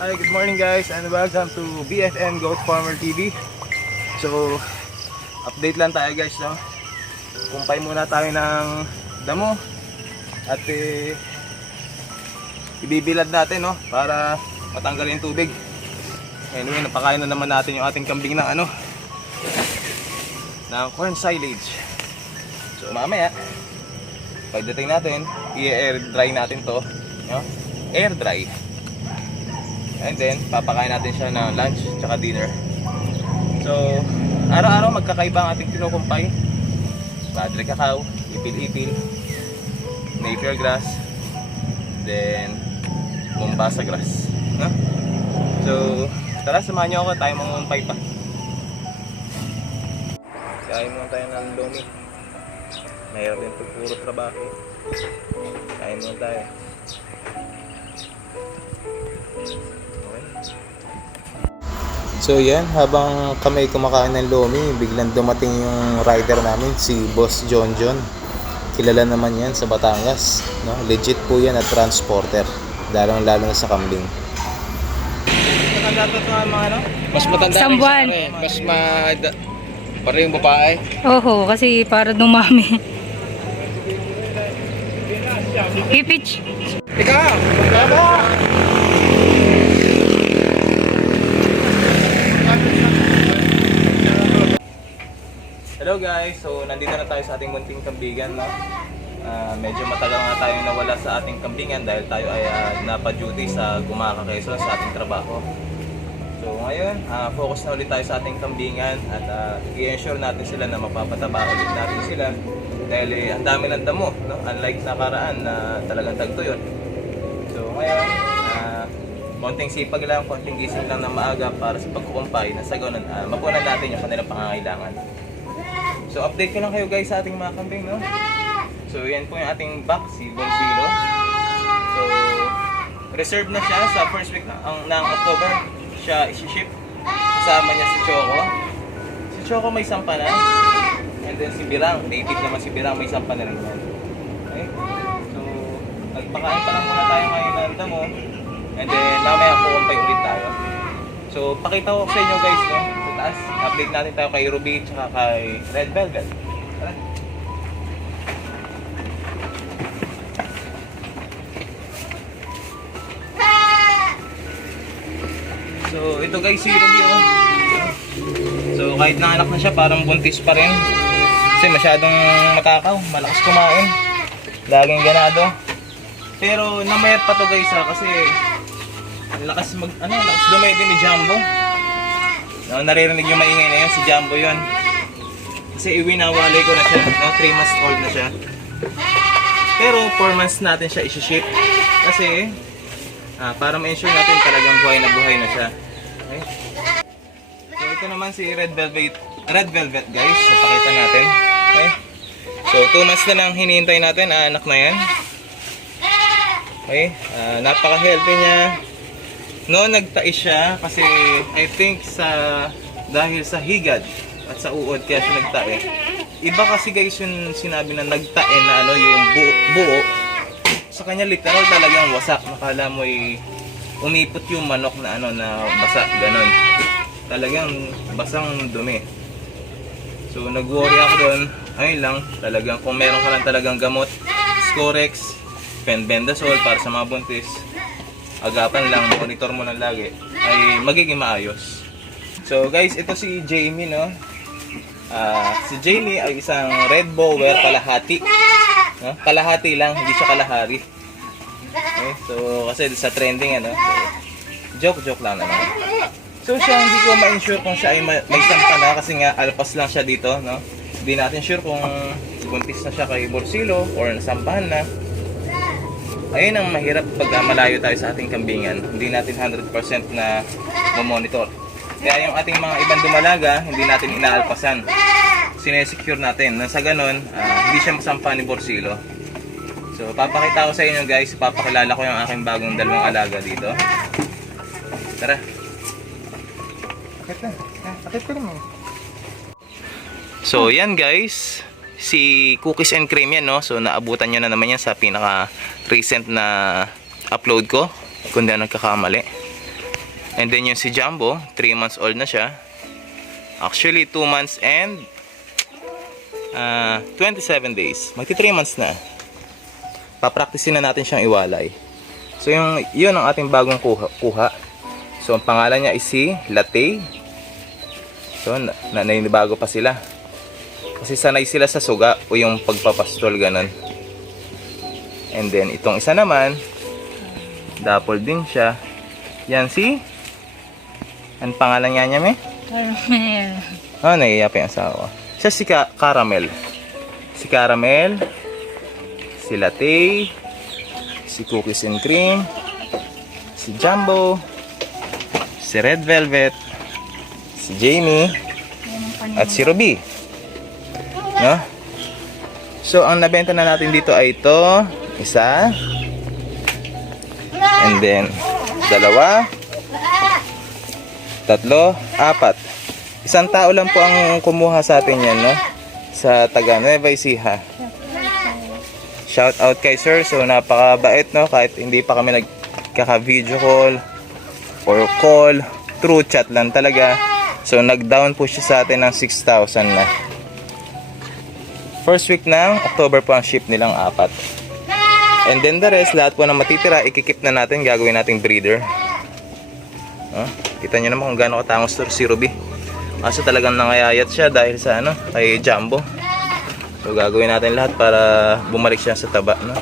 Hi, good morning guys and welcome to BFM Goat Farmer TV. So, update lang tayo guys, no? Kumpay muna tayo ng damo at ibibilad natin, no? Para matanggalin yung tubig. Anyway, napakain na naman natin yung ating kambing ng ng corn silage. So, mamaya pagdating natin, i-air dry natin to, no? Air dry. And then, papakain natin siya ng lunch tsaka dinner. So, araw-araw magkakaiba ang ating kinukumpay. Madre cacao, ipil-ipil, napier grass, then Mombasa grass, no? So, tara, samahan niyo ako, tayo mangumpay pa. Kain muna tayo ng lomi. Mayroon din ito, puro trabaho. Kain muna tayo. So yan, habang kami kumakain ng lomi, biglang dumating yung rider namin, si Boss John John. Kilala naman yan sa Batangas, no? Legit po yan at transporter, lalong lalo na sa kambing. Mas matanda Isang buwan. Mas parang yung babae. Oo, kasi para dumami. Hipich. Ikaw! Bravo! Hello guys, so nandito na tayo sa ating munting kambingan, no? Medyo matagal nga tayo nawala sa ating kambingan dahil tayo ay napa-duty sa Gumaca, Quezon sa ating trabaho. So ngayon, focus na ulit tayo sa ating kambingan at i-ensure natin sila na mapapataba ulit natin sila dahil ang dami ng damo, no? Unlike nakaraan na talagang tagtuyot. So ngayon, konting sipag lang, konting gising lang na maaga para sa pagkukumpay na sa ganun, mapunan natin yung kanilang pangangailangan. So update ko lang kayo guys sa ating mga kambing, no? So yan po yung ating back, si Bonzilo. So reserve na siya sa first week ng October. Siya isi-ship. Kasama niya si Choco. Si Choco may sampa na. And then si Birang, native naman si Birang, may sampa na rin yan. Okay? So nagpakain pa lang muna tayo ngayon ng damo. And then mamaya kukumpay ulit tayo. So pakita ko sa inyo guys, no? Sa taas, update natin tayo kay Ruby at kay Red Velvet. Tara. So ito guys si Ruby, oh. So kahit naanak na siya, parang buntis pa rin. Kasi masyadong matakaw, malakas kumain. Laging ganado. Pero namayat pa to guys, kasi lakas dumedi ni Jumbo. No, naririnig yung maingay na yun, si Jumbo yun. Kasi iwinawalay ko na siya, no? 3 months old na siya. Pero 4 months natin siya isi-ship. Kasi para ma-ensure natin talagang buhay na siya. Okay? So ito naman si Red Velvet guys, napakita natin. Okay? So 2 months na lang hinihintay natin, anak na yan. Okay? Napaka-healthy niya. No, nagtais siya kasi I think dahil sa higad at sa uod kaya siya nagtae. Iba kasi guys yung sinabi na nagtae na yung buo. Sa kanya literal talagang wasak. Nakala mo umipot yung manok na na basa, ganon. Talagang basang dumi. So nag-worry ako doon. Ayun lang, talagang kung meron ka lang talagang gamot, Scorex, Fenbendazole para sa mga buntis, agapan lang, monitor mo lang lagi, ay magiging maayos. So guys, ito si Jamie, no? Si Jamie ay isang red bower kalahati, no? Kalahati lang, hindi siya kalahari. Okay, so kasi sa trending so, joke lang naman. So siya, hindi ko ma-ensure kung siya ay may sampa na kasi nga alpas lang siya dito, no? Hindi natin sure kung buntis na siya kay Borsilo or nasampahan na. Ayun ang mahirap pag malayo tayo sa ating kambingan. Hindi natin 100% na mamonitor. Kaya yung ating mga ibang dumalaga, hindi natin inaalpasan. Sinesecure natin. Nang sa ganun, hindi siya masampa ni Borsilo. So, papakita ko sa inyo guys. Papakilala ko yung aking bagong dalawang alaga dito. Tara. Akit na. Akit ko naman. So, yan guys. Si Cookies and Cream yan, no? So naabutan nyo na naman yan sa pinaka recent na upload ko, kung di nagkakamali. And then yung si Jumbo, 3 months old na siya. Actually, 2 months and 27 days. Magti 3 months na. Papraktisin na natin siyang iwalay. So yun ang ating bagong kuha. So ang pangalan niya is si Latte. So naninibago pa sila. Kasi sanay sila sa suga o yung pagpapastol ganun. And then itong isa naman, dapol din siya. Yan si, ang pangalan niya me? Caramel. Naiiyak pa yung asawa. Siya si Caramel. Si Caramel, si Latte, si Cookies and Cream, si Jumbo, si Red Velvet, si Jamie, at si Ruby. No? So, ang nabenta na natin dito ay ito, isa, and then, dalawa, tatlo, apat. Isang tao lang po ang kumuha sa atin yan, no? Sa taga Nueva Ecija. Shout out kay sir. So, napakabait, no? Kahit hindi pa kami nagkaka-video call or call, through chat lang talaga. So, nag-down po siya sa atin ng 6,000 na. First week ng October po ang ship nilang 4. And then the rest, lahat po na matitira, ikikip na natin, gagawin nating breeder. Kita nyo naman kung gaano katangos to si Ruby. Kaso talagang nangayayat siya dahil sa kay Jumbo. So gagawin natin lahat para bumalik siya sa taba, no?